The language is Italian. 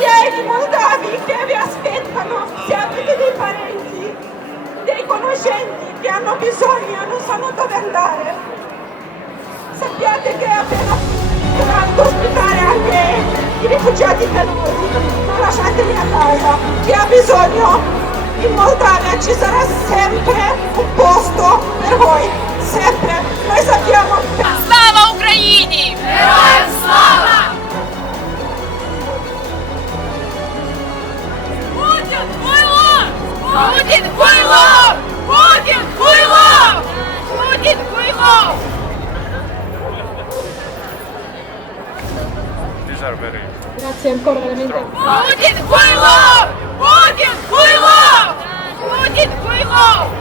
colleghi moldavi che vi aspettano, se avete dei parenti, dei conoscenti che hanno bisogno e non sanno dove andare, sappiate che è appena potranno ospitare anche i rifugiati perduti, non lasciateli a casa. Chi ha bisogno in Moldavia ci sarà sempre un posto per voi, sempre. Noi sappiamo che... Слава Україні! Героям слава! Путін хуйло! Путін хуйло! Путін хуйло! Путін хуйло! These are very... Grazie ancora veramente. Путін хуйло! Путін хуйло! Путін хуйло!